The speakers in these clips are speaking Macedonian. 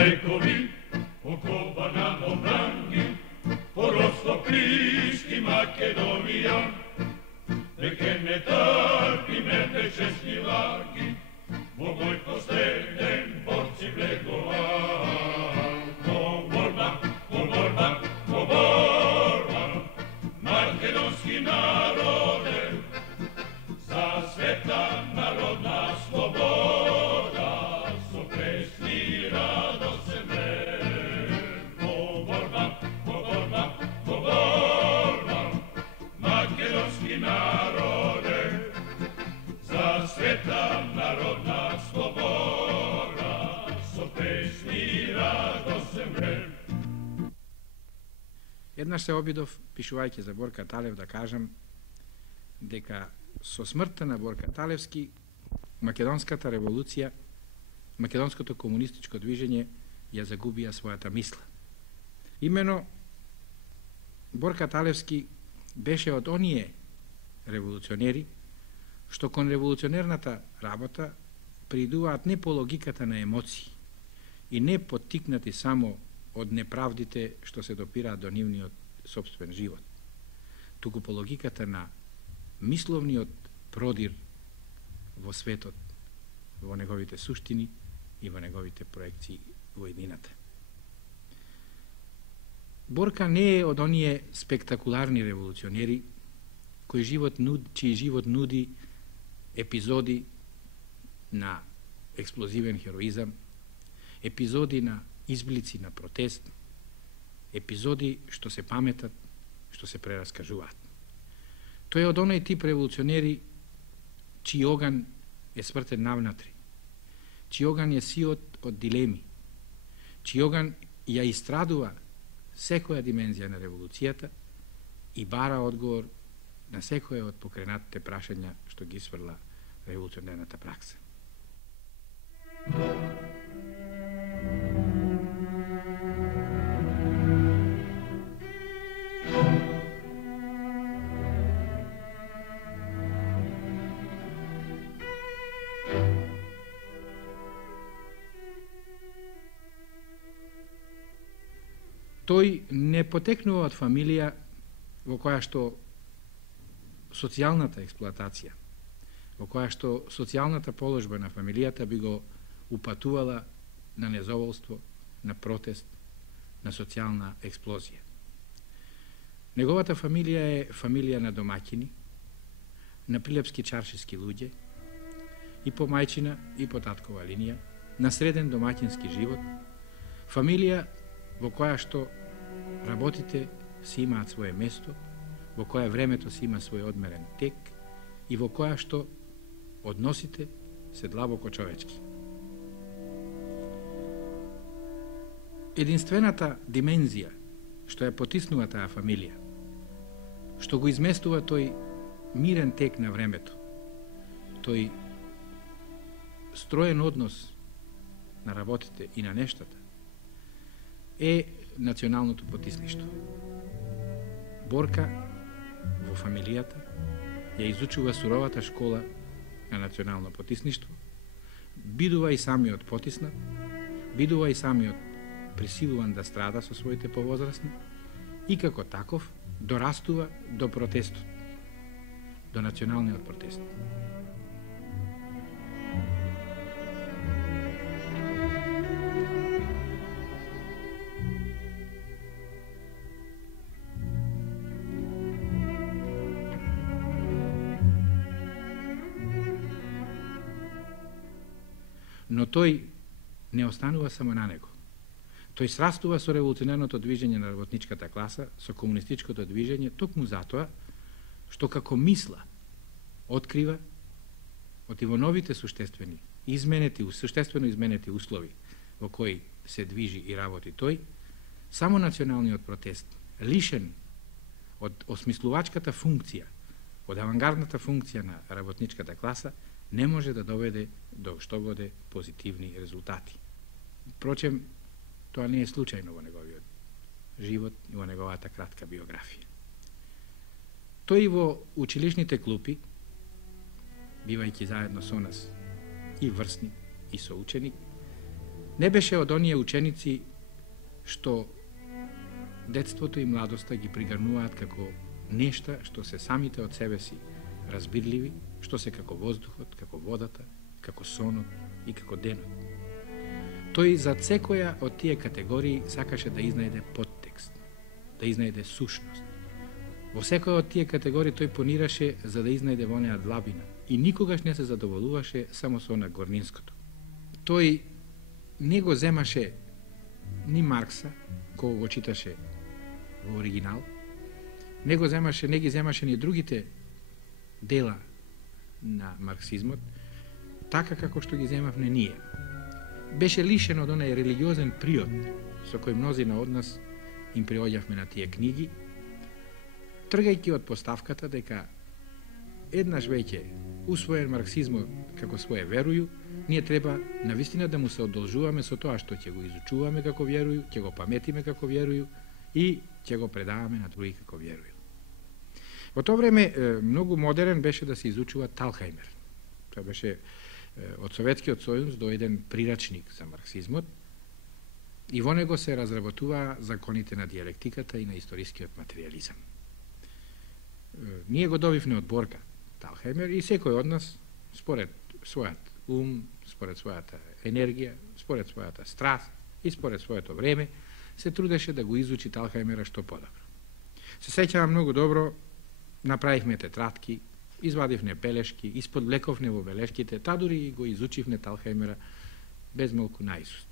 lekovi, okopana obrangi, porosto Kristi Makedonija, neke ne trpi mete česni lagi, mogoj posleden borci bregova. Ko borba, makedonski narode, za sveta narodna sloboda, so presni radosne mre. Ko borba, makedonski narode, za sveta narodna sloboda, so presni radosne mre. Еднаш се обидов, пишувајќи за Борка Талев, да кажам дека со смртта на Борка Талевски македонската револуција, македонското комунистичко движење ја загубија својата мисла. Имено Борка Талевски беше од оние револуционери што кон револуционерната работа придуваат не по логиката на емоции и не поттикнати само од неправдите што се допираат до нивниот собствен живот, туку по логиката на мисловниот продир во светот, во неговите суштини и во неговите проекции во иднината. Борка не е од оние спектакуларни револуционери чиј живот нуди епизоди на експлозивен хероизам, епизоди на изблици на протест, епизоди што се паметат, што се прераскажуваат. Тој е од оној тип револуционери чиј оган е свртен навнатре, чиј оган е сиот од дилеми, чиј оган ја истрадува секоја димензија на револуцијата и бара одговор на секоја од покренатите прашања што ги сврла револуционерната пракса. Тој не потекнува од фамилија во која што социјалната експлоатација, во која што социјалната положба на фамилијата би го упатувала на незоволство, на протест, на социјална експлозија. Неговата фамилија е фамилија на домаќини, на прилепски чаршиски луѓе, и по мајчина и по таткова линија, на среден домаќински живот, фамилија во која што работите си имаат свое место, во која времето си има свој одмерен тек и во која што односите се длабоко човечки. Единствената димензија што ја потиснува таа фамилија, што го изместува тој мирен тек на времето, тој строен однос на работите и на нештата, е националното потисништво. Борка во фамилијата ја изучува суровата школа на национално потисништво, бидува и самиот потиснат, бидува и самиот присилуван да страда со своите повозрасни и како таков дорастува до протестот, до националниот протест. Но тој не останува само на него. Тој срастува со револуционерното движење на работничката класа, со комунистичкото движење, токму затоа што како мисла открива од во новите суштествено изменети услови во кои се движи и работи тој, само националниот протест, лишен од осмислувачката функција, од авангардната функција на работничката класа, не може да доведе до штогоде позитивни резултати. Впрочем, тоа не е случајно во неговиот живот и во неговата кратка биографија. Тој во училишните клупи, бивајќи заедно со нас и врсник и соученик, Не беше од оние ученици што детството и младоста ги пригарнуваат како нешта што се самите од себе си разбирливи, што се како воздухот, како водата, како сонот и како денот. Тој за секоја од тие категории сакаше да изнајде подтекст, да изнајде сушност. Во секоја од тие категории тој понираше за да изнајде вонеа длабина и никогаш не се задоволуваше само со на горнинското. Тој не го земаше ни Маркса, кога го читаше во оригинал, не ги земаше ни другите дела на марксизмот, така како што ги земавме ние. Беше лишен од онај религиозен приод со кој мнозина од нас им приоѓавме на тие книги, тргајќи од поставката дека еднаш веќе усвоен марксизмот како свое верују, ние треба навистина да му се одолжуваме со тоа што ќе го изучуваме како верују, ќе го паметиме како верују и ќе го предаваме на други како верују. Во тоа време многу модерен беше да се изучува Талхајмер. Тоа беше од Советскиот сојуз дојден прирачник за марксизмот и во него се разработува законите на диалектиката и на историскиот материализам. Ние го добивме од Борка Талхајмер и секој од нас, според својат ум, според својата енергија, според својата страст и според своето време, се трудеше да го изучи Талхајмера што подобро. Се сеќавам многу добро, направивме тетрадки, извадивме белешки, исподвлековне во белешките, та дури го изучивме Талхајмера без малку наизуст.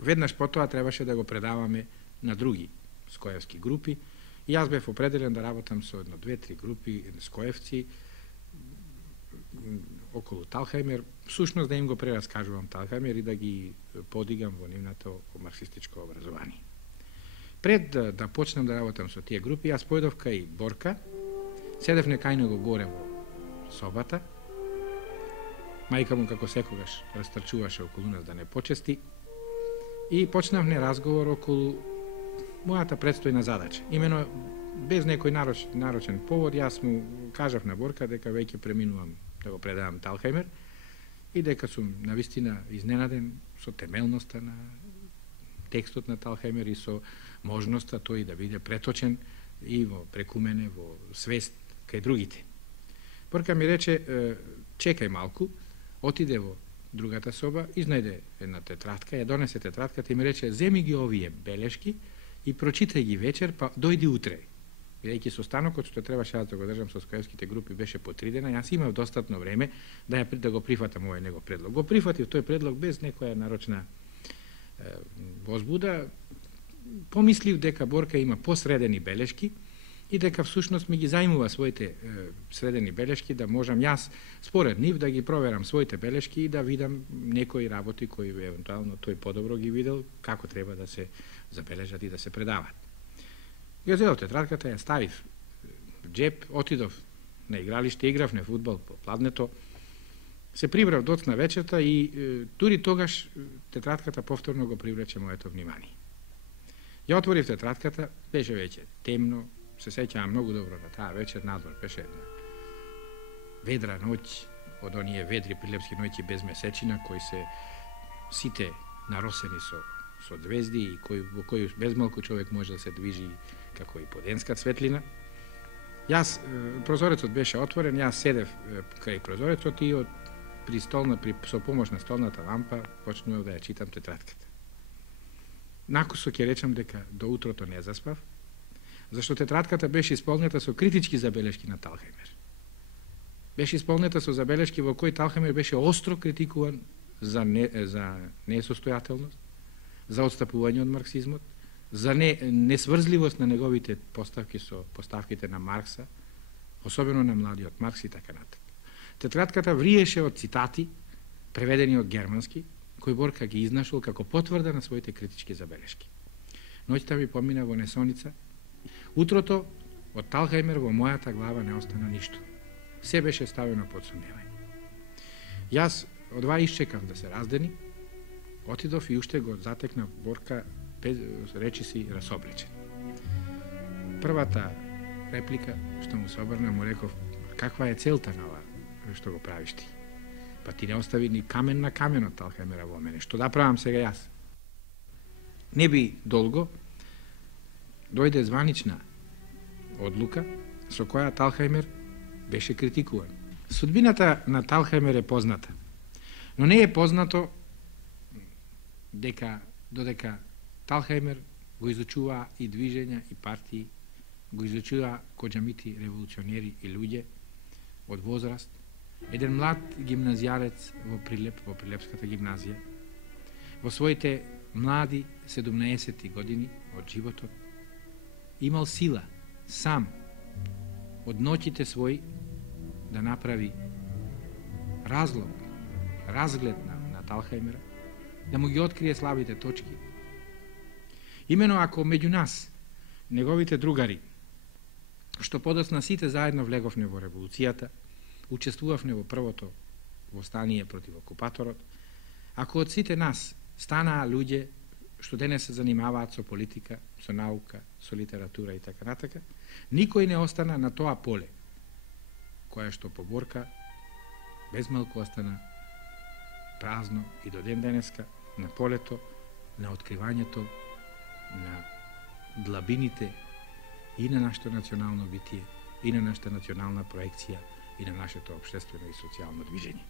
Веднаш потоа требаше да го предаваме на други скоевски групи и јас бев определен да работам со едно, две-три групи скоевци околу Талхајмер, всушност да им го прераскажувам Талхајмер и да ги подигам во нивното марксистичко образование. Пред да почнам да работам со тие групи, јас појдов кај Борка, седевне кај него горе во собата, мајка му како секогаш растрчуваше околу нас да не почести и почнавме разговор околу мојата предстојна задача. Имено, без некој нарочен повод, јас му кажав на Борка дека веќе преминувам да го предавам Талхајмер и дека сум навистина изненаден со темелноста на текстот на Талхајмер и со можноста тој да биде преточен и преку мене во свест кај другите. Борка ми рече, чекај малку, отиде во другата соба, изнајде една тетрадка, ја донесе тетрадката и ми рече, земи ги овие белешки и прочитај ги вечер, па дојди утре. Бидејќи состанокот што требаше да го држам со скоевските групи беше по 3 дена, јас имав достатно време да го прифатам овој него предлог. Го прифатив тој предлог без некоја нарочна возбуда, помислив дека Борка има посредени белешки и дека всушност ми ги зајмува своите средени белешки да можам јас според нив да ги проверам своите белешки и да видам некои работи кои евентуално тој подобро ги видел, како треба да се забележат и да се предават. Ја зедов тетрадката, ја ставив в джеп, отидов на игралиште, игравме фудбал по пладнето, се прибрав доцна вечерта и дури тогаш тетрадката повторно го привлече моето внимание. Ја отворив тетрадката, беше веќе темно, се сеќавам многу добро на таа вечер, надвор беше една ведра ноќ, од оние ведри прилепски ноќи без месечина, кои се сите наросени со звезди и во кои без малку човек може да се движи како и поденска светлина. Јас, прозорецот беше отворен, јас седев кај прозорецот и со помош на столната лампа почнував да ја читам тетрадката. Накусо ќе речам дека до утрото не заспав, зашто тетрадката беше исполнета со критички забелешки на Талхајмер. Беше исполнета со забелешки во кои Талхајмер беше остро критикуван за несостојателност, за отстапување од марксизмот, за несврзливост на неговите поставки со поставките на Маркса, особено на младиот Маркс и така натаму. Тетрадката вриеше од цитати, преведени од германски, кој Борка ги изнашол како потврда на своите критички забелешки. Ноќта ми помина во несоница. Утрото од Талхајмер во мојата глава не остана ништо. Се беше ставено под сомневање. Јас одва исчекав да се раздени, отидов и уште го затекнав Борка речиси расобличен. Првата реплика што му се обрна му реков, каква е целта на ова што го правиш ти? па ти не остави ни камен на камен од Талхаймера во мене. Што да правам сега јас? Не би долго, дојде званична одлука со која Талхаймер беше критикуван. Судбината на Талхаймер е позната, но не е познато додека Талхаймер го изучува и движења и партии, го изучува коџамити револуционери и луѓе од возраст. Еден млад гимназијарец во Прилеп, во Прилепската гимназија, во своите млади 17 години од животот, имал сила сам од ноќите своји да направи разглед на Талхаймера, да му ги открие слабите точки. Имено ако меѓу нас, неговите другари, што подоцна сите заедно влеговне во револуцијата, учествувавме во првото востание против окупаторот, ако од сите нас станаа луѓе што денес се занимаваат со политика, со наука, со литература и така натака, никој не остана на тоа поле, која што по Борка безмалку остана празно и до ден денеска, на полето, на откривањето на длабините и на нашето национално битие, и на нашата национална проекција, и на нашето општествено и социјално движење.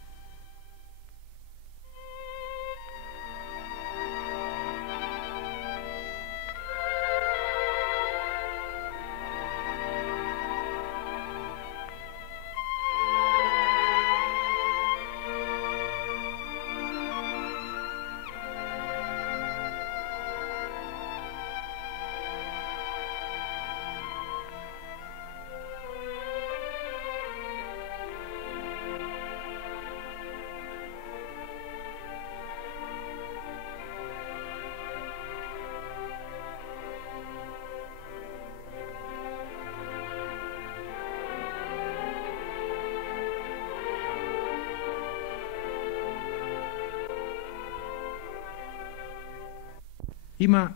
Има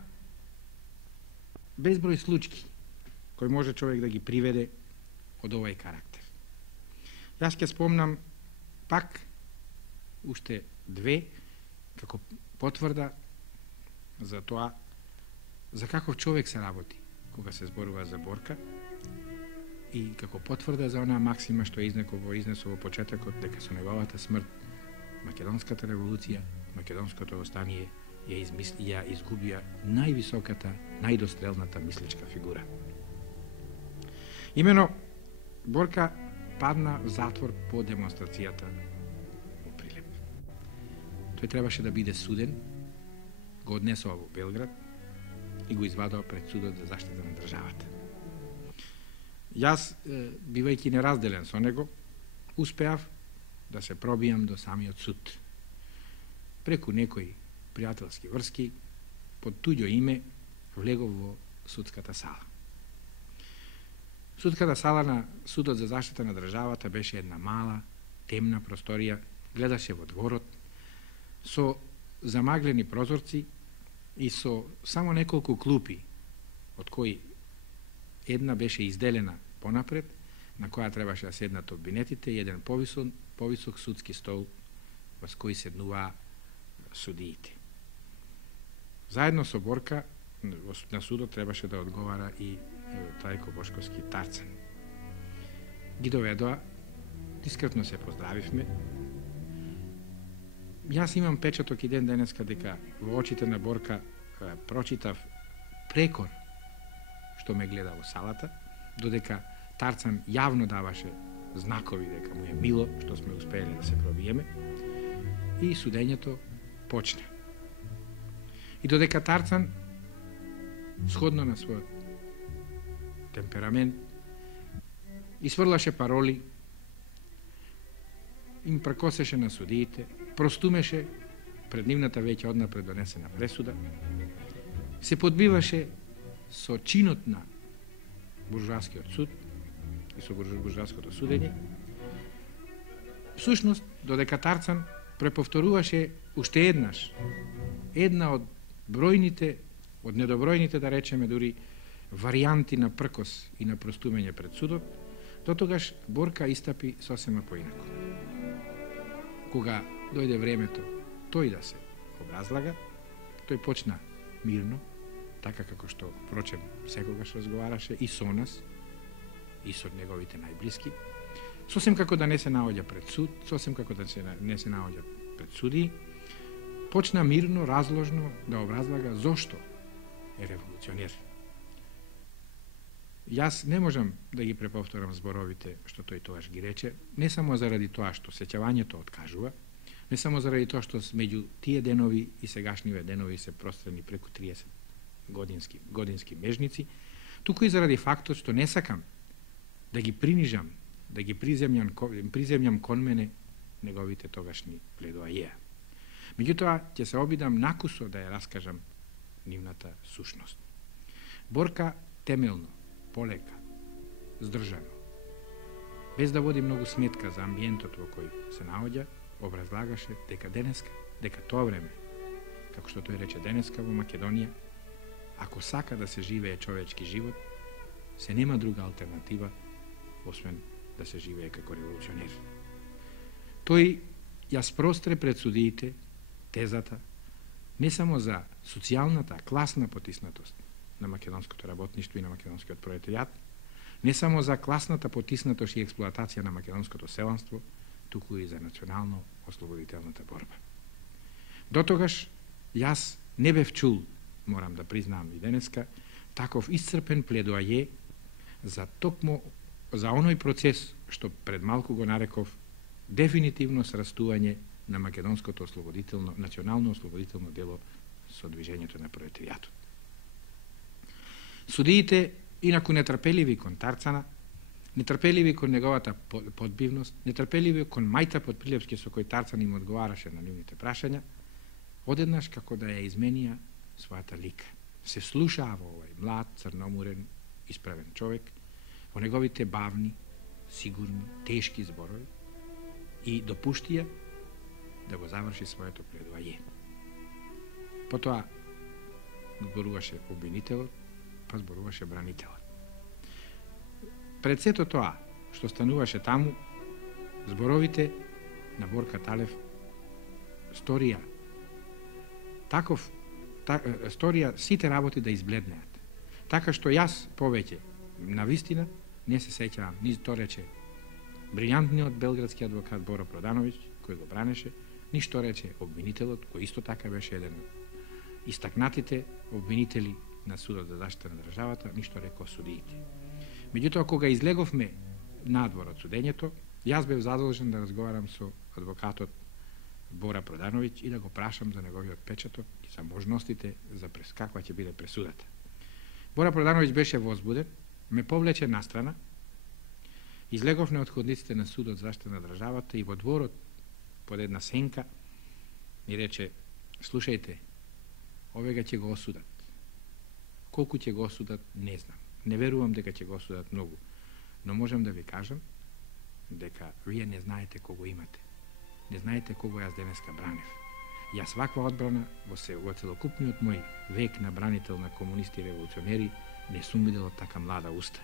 безброј случаи кои може човек да ги приведе од овој карактер. Јас ќе спомнам пак уште две како потврда за тоа за каков човек се работи кога се зборува за Борка и како потврда за онаа максима што изнесо во почетокот дека со неговата смрт Македонската револуција, Македонското востание ја изгубија највисоката, најдострелната мисличка фигура. Имено, Борка падна в затвор по демонстрацијата во Прилеп. Тој требаше да биде суден, го однесува во Белград и го извадува пред судот за заштита на државата. Јас, бивајќи неразделен со него, успеав да се пробијам до самиот суд. Преку некои пријателски врски, под туѓо име, влегов во судската сала. Судската сала на Судот за заштита на државата беше една мала, темна просторија, гледаше во дворот, со замаглени прозорци и со само неколку клупи, од кои една беше изделена понапред, на која требаше да седнат обвинетите, и еден повисок судски стол, во кој седнуваа судиите. Заедно со Борка на судот требаше да одговара и Трајко Бошковски Тарцан. Ги доведоа, дискретно се поздравивме. Јас имам печаток и ден денеска дека во очите на Борка прочитав прекор што ме гледа во салата, додека Тарцан јавно даваше знакови дека му е мило што сме успееле да се пробиеме, и судењето почна. И додека Тарцан, сходно на својот темперамент, изфрлаше пароли, им прекосеше на судиите, простумеше пред нивната веќе однапред донесена пресуда, се подбиваше со чинот на буржуаскиот суд и со буржуаското судење. Всушност, додека Тарцан преповторуваше уште еднаш една од бројните, од недобројните, да речеме дури, варијанти на пркос и на простумење пред судот, дотогаш Борка истапи сосема поинаку. Кога дојде времето тој да се образлага, тој почна мирно, така како што, впрочем, секогаш разговараше и со нас, и со неговите најблиски, сосем како да не се наоѓа пред суд, сосем како да не се наоѓа пред суди, почна мирно, разложно да образлага зошто е револуционер. Јас не можам да ги преповторам зборовите што тој тогаш ги рече, не само заради тоа што сеќавањето откажува, не само заради тоа што меѓу тие денови и сегашниве денови се прострени преку 30 годински межници, туку и заради фактот што не сакам да ги принижам, да ги приземјам кон мене неговите тогашни пледоајеа. Меѓутоа, ќе се обидам накусо да ја раскажам нивната сушност. Борка темелно, полека, здржано, без да води многу сметка за амбиентот во кој се наоѓа, образлагаше дека денеска, дека тоа време, како што тој рече денеска во Македонија, ако сака да се живее човечки живот, се нема друга алтернатива освен да се живее како револуционер. Тој ја спростре пред судиите тезата не само за социјалната, класна потиснатост на македонското работништво и на македонскиот пролетаријат, не само за класната потиснатост и експлоатација на македонското селанство, туку и за национално-ослободителната борба. Дотогаш јас не бев чул, морам да признам и денеска, таков исцрпен пледоаје за токму за оној процес што пред малку го нареков дефинитивно срастување на македонското национално-ослободително дело со движењето на пролетаријатот. Судиите, инаку нетрпеливи кон Тарцана, нетрпеливи кон неговата подбивност, нетрпеливи кон мајта Подприлепски со кој Тарцан им одговараше на нивните прашања, одеднаш како да ја изменија својата лика. Се слушаа во овој млад, црномурен, исправен човек, во неговите бавни, сигурни, тешки зборови и допуштија да го заврши своето пледоаје. Потоа зборуваше обвинителот, па зборуваше бранителот. Пред сето тоа што стануваше таму, зборовите на Борка Талев сторија сите работи да избледнеат. Така што јас повеќе на вистина не се сеќавам, ни тоа рече брилјантниот белградски адвокат Боро Продановиќ, кој го бранеше, ни што рече обвинителот, кој исто така беше еден истакнатите обвинители на судот за заштита на државата, ни што рекоа судиите. Меѓутоа, кога излеговме надвор од судењето, јас бев задолжен да разговарам со адвокатот Бора Продановиќ и да го прашам за неговиот печаток и за можностите за каква ќе биде пресудата. Бора Продановиќ беше возбуден, ме повлече настрана, излеговме од ходниците на судот за заштита на државата и во дворот под една сенка ми рече: слушајте, овега ќе го осудат. Колку ќе го осудат, не знам. Не верувам дека ќе го осудат многу, но можам да ви кажам дека вие не знаете кого имате. Не знаете кого јас денеска бранев. Јас ваква одбрана во целокупниот мој век на бранител на комунисти и револуционери не сум видел така млада уста.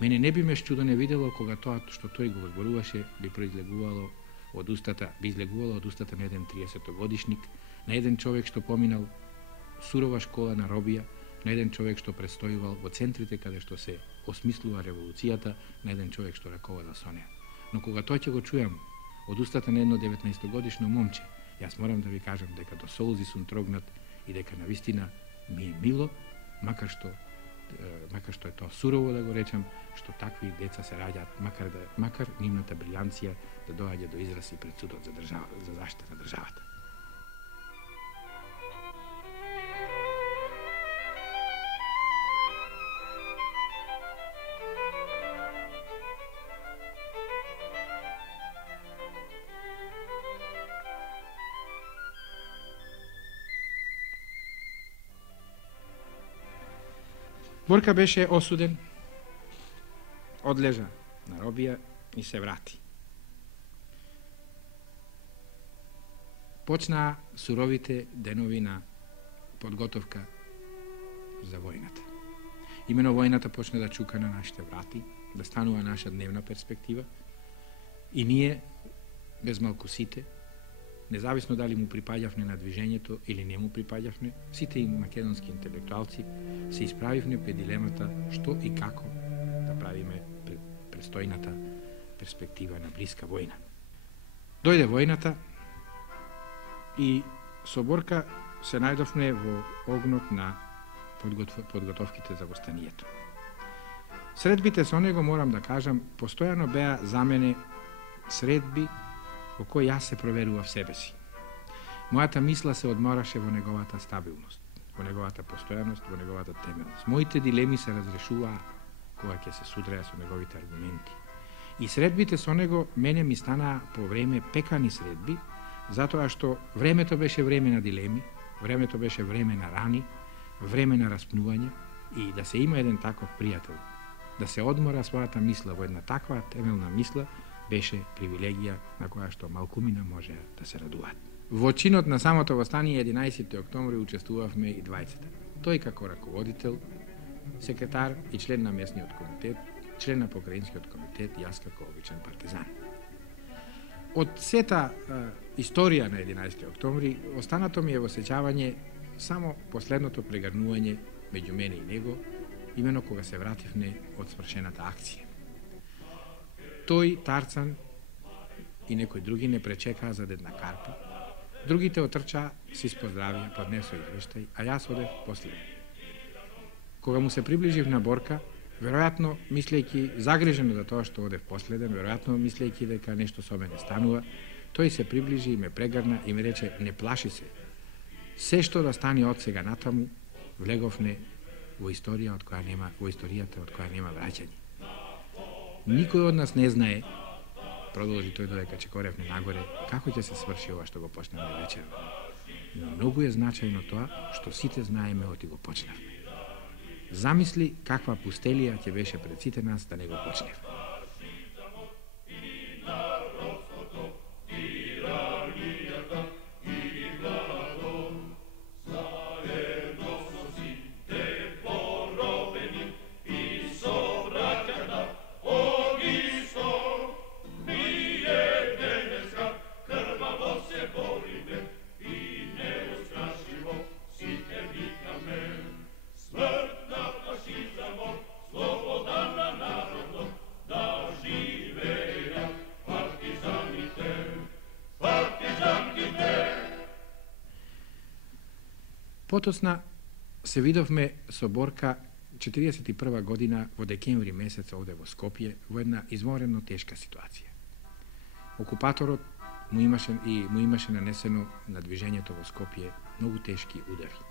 Мене не би ме чудо видело кога тоа што тој го зборуваше би излегувало од устата на еден 30-годишник, на еден човек што поминал сурова школа на робија, на еден човек што престојувал во центрите каде што се осмислува револуцијата, на еден човек што раковода со неа. Но кога тоа ќе го чујам од устата на едно 19-годишно момче, јас морам да ви кажам дека до солзи сум трогнат и дека навистина ми е мило, макар што е тоа сурово да го речам, што такви деца се раѓаат, макар нивната брилјанција да доаѓа до израз и пред судот за заштита на државата. Борка беше осуден, одлежа на робија и се врати. Почнаа суровите денови на подготовка за војната. Имено војната почна да чука на нашите врати, да станува наша дневна перспектива и ние, без малку сите, независно дали му припаѓавне на движењето или не му припаѓавне, сите и македонски интелектуалци се исправивне пред дилемата што и како да правиме пред престојната перспектива на блиска војна. Дојде војната и со Борка се најдовме во огнот на подготовките за востанието. Средбите со него, морам да кажам, постојано беа за мене средби во кои јас се проверував себе си. Мојата мисла се одмораше во неговата стабилност, во неговата постојаност, во неговата темелност. Моите дилеми се разрешуваа кога ќе се судреа со неговите аргументи. И средбите со него мене ми станаа по време пекани средби, затоа што времето беше време на дилеми, времето беше време на рани, време на распнување и да се има еден таков пријател, да се одмора својата мисла во една таква темелна мисла, беше привилегија на која што малкумина може да се радуваат. Во чинот на самото востание 11. октомври учествувавме и двајцата. Тој како раководител, секретар и член на местниот комитет, член на покраинскиот комитет, јас како обичен партизан. Од сета историја на 11. октомври, останато ми е во сеќавање само последното прегрнување меѓу мене и него, имено кога се вративне од свршената акција. Тој, Тарцан и некои други не пречекаа за една карпа. Другите отрчаа, си споздравија, поднесоа извештај, а јас одев последен. Кога му се приближив на Борка, веројатно мислејќи загрижено за тоа што одев последен, веројатно мислејќи дека нешто со мене станува, тој се приближи и ме прегрна и ми рече: "Не плаши се. Се што да стане од сега натаму, влеговне во историјата од која нема враќање. Никој од нас не знае", продолжи тој додека чекоревме нагоре, "како ќе се сврши ова што го почнавме вечерва. Но многу е значајно тоа што сите знаеме оти го почнавме. Замисли каква пустелија ќе беше пред сите нас да не го почнев." Потоцна се видовме со Борка 41 година во декември месец овде во Скопје во една изморено тешка ситуација. Окупаторот му имаше нанесено на движењето во Скопје многу тешки удари.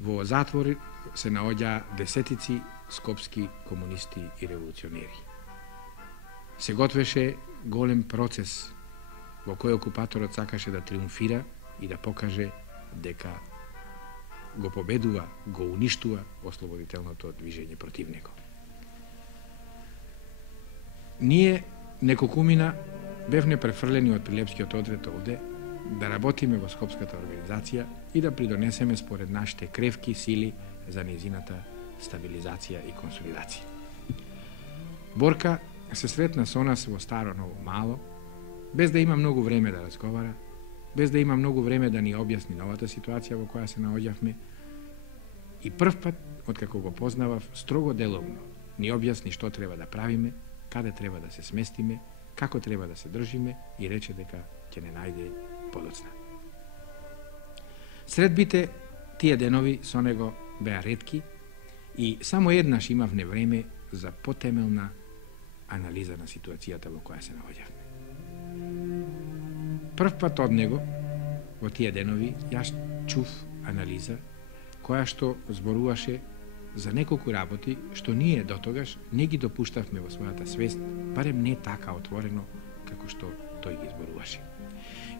Во затвор се наоѓаа десетици скопски комунисти и револуционери. Се готвеше голем процес во кој окупаторот сакаше да триумфира и да покаже дека го победува, го уништува ослободителното движење против него. Ние неколкумина бевне префрлени од Прилепскиот одред овде да работиме во Скопската организација и да придонесеме според нашите кревки сили за нејзината стабилизација и консолидација. Борка се сретна со нас во Старо Ново Мало, без да има многу време да разговара, без да има многу време да ни објасни новата ситуација во која се наоѓавме, и прв пат, откако го познавав, строго деловно ни објасни што треба да правиме, каде треба да се сместиме, како треба да се држиме и рече дека ќе не најде подоцна. Средбите тие денови со него беа ретки и само еднаш имавме време за потемелна анализа на ситуацијата во која се наоѓавме. Прв пат од него, во тие денови, јас чув анализа која што зборуваше за неколку работи што ние дотогаш не ги допуштавме во својата свест, барем не така отворено како што тој ги зборуваше.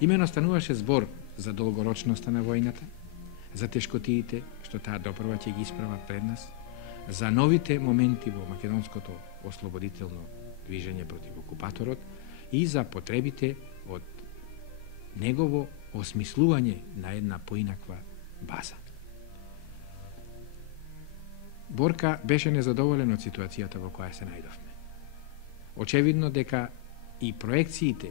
Имено стануваше збор за долгорочноста на војната, за тешкотиите што таа допрва ќе ги исправа пред нас, за новите моменти во македонското ослободително движење против окупаторот и за потребите од негово осмислување на една поинаква база. Борка беше незадоволен од ситуацијата во која се најдовме. Очевидно дека и проекциите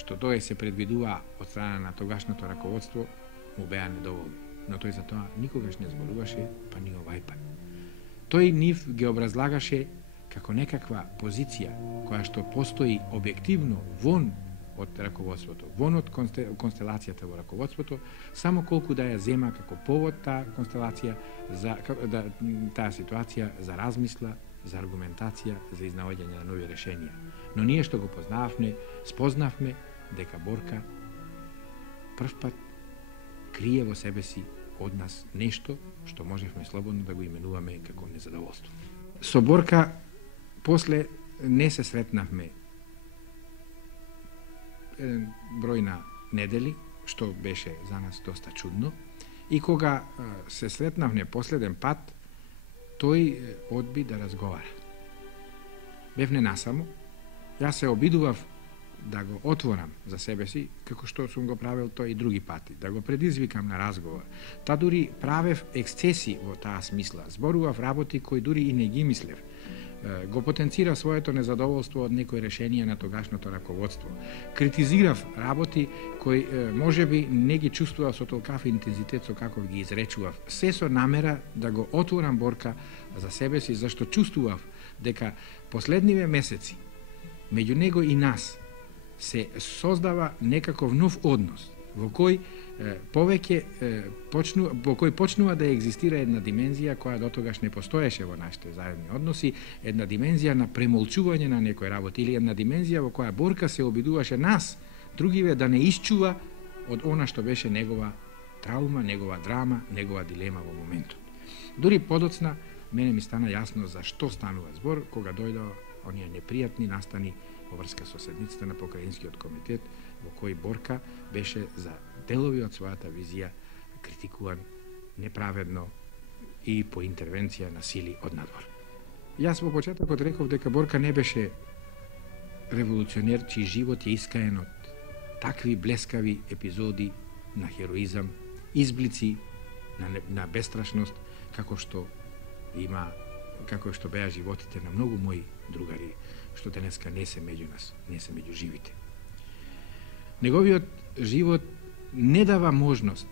што тој се предвидува од страна на тогашното раководство, му беа недоволни. Но тој за тоа никогаш не зборуваше, па ни овај пат. Тој нив ги образлагаше како некаква позиција која што постои објективно вон од раководството, вон од констелацијата во раководството, само колку да ја зема како повод таа констелација, таа ситуација за размисла, за аргументација, за изнаоѓање на нови решенија. Но ние што го познававме, спознавме дека Борка првпат крие во себе си од нас нешто што можевме слободно да го именуваме како незадоволство. Со Борка после не се сретнавме број на недели, што беше за нас доста чудно, и кога се сретнавме последен пат, тој одби да разговара. Бев ненасамо, јас се обидував да го отворам за себе си, како што сум го правил тој и други пати, да го предизвикам на разговор. Та дури правев ексцеси во таа смисла, зборував работи кои дури и не ги мислев. Го потенцирав своето незадоволство од некои решенија на тогашното раководство. Критизирав работи кои можеби не ги чувствував со толкав интензитет со каков ги изречував. Се со намера да го отворам Борка за себе си, зашто чувствував дека последниве месеци меѓу него и нас се создава некаков нов однос во кој почнува да екзистира една димензија која дотогаш не постоеше во нашите заедни односи, една димензија на премолчување на некои работи или една димензија во која Борка се обидуваше нас, другиве да не исчува од она што беше негова траума, негова драма, негова дилема во моментот. Дури подоцна мене ми стана јасно за што станува збор кога дојдоа оние непријатни настани во врска со седницата на Покраинскиот комитет, во кој Борка беше за делови од својата визија критикуван неправедно и по интервенција на сили од надвор. Јас во почетокот реков дека Борка не беше револуционер чиј живот е искаен од такви блескави епизоди на хероизам, изблици на бестрашност, како што беа животите на многу мои другари, што денеска не се меѓу нас, не се меѓу живите. Неговиот живот не дава можност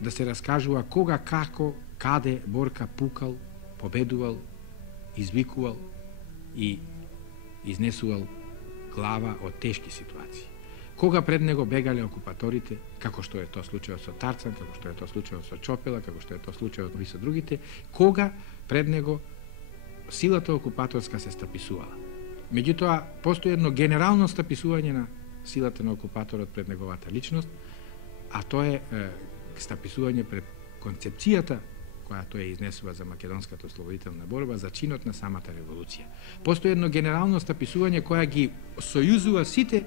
да се раскажува кога, како, каде Борка пукал, победувал, извикувал и изнесувал глава од тешки ситуации. Кога пред него бегале окупаторите, како што е тоа случајот со Тарцан, како што е тоа случајот со Чопела, како што е тоа случајот со другите, кога пред него силата окупаторска се стаписувала. Меѓутоа, постои едно генерално стаписување на силата на окупаторот пред неговата личност, а тоа е стаписување пред концепцијата која тој изнесува за македонската ослободителна борба, за чинот на самата револуција. Постои едно генерално стаписување која ги сојузува сите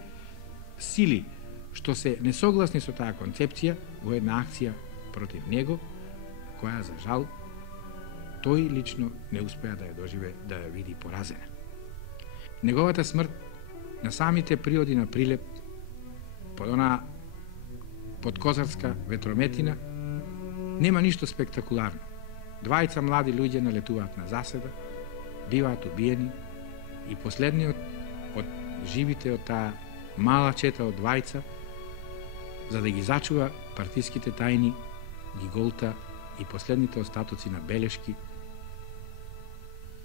сили што се несогласни со таа концепција во една акција против него, која за жал тој лично не успеа да ја доживе, да ја види поразена. Неговата смрт на самите приоди на Прилеп, под она подкозарска ветрометина, нема ништо спектакуларно. Двајца млади луѓе налетуваат на заседа, биваат убиени и последниот од живите од таа мала чета од двајца, за да ги зачува партиските тајни, ги голта и последните остатоци на белешки,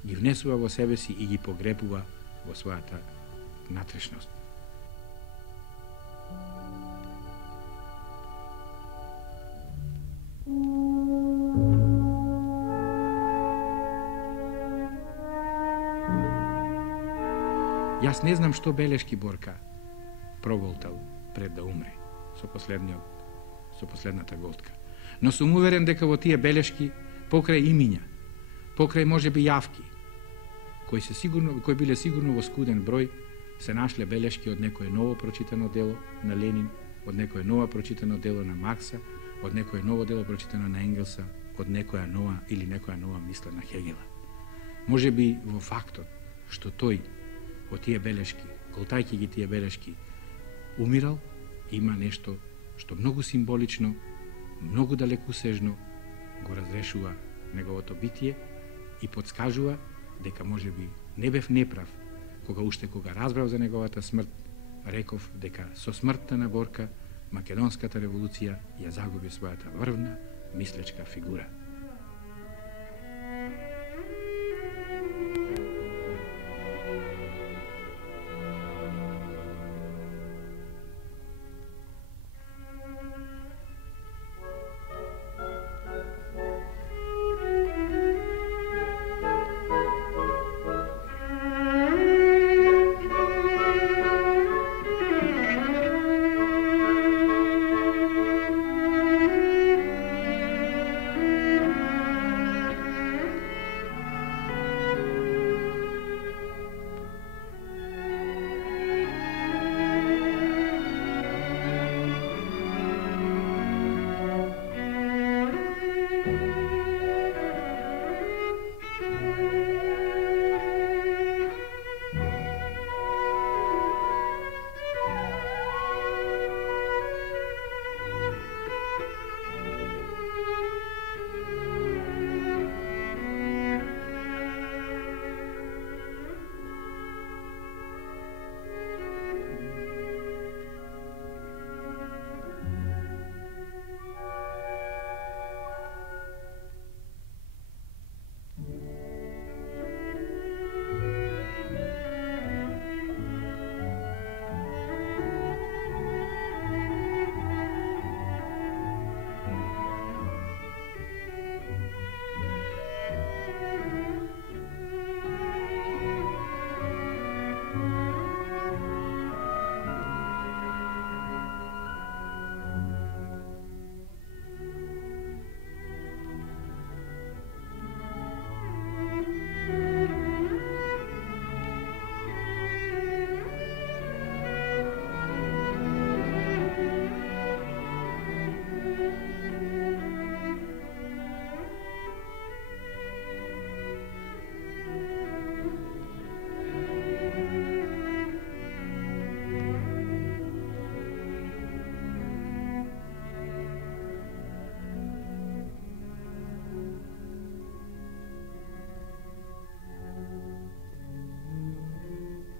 ги внесува во себе си и ги погребува во својата натрешност. Јас не знам што белешки Борка проголтал пред да умре со последната голтка. Но сум уверен дека во тие белешки, покрај имиња, покрај можеби јавки, кои биле сигурно во скуден број, се нашле белешки од некое ново прочитано дело на Ленин, од некое ново прочитано дело на Маркса, од некое ново дело прочитано на Енгелса, од некоја нова мисла на Хегела. Можеби во фактот што тој во тие белешки, голтајќи ги тие белешки, умирал, има нешто што многу символично, многу далекусежно го разрешува неговото битие и подскажува дека можеби не бев неправ кога разбрав за неговата смрт, реков дека со смртта на Борка македонската револуција ја загуби својата врвна мислечка фигура.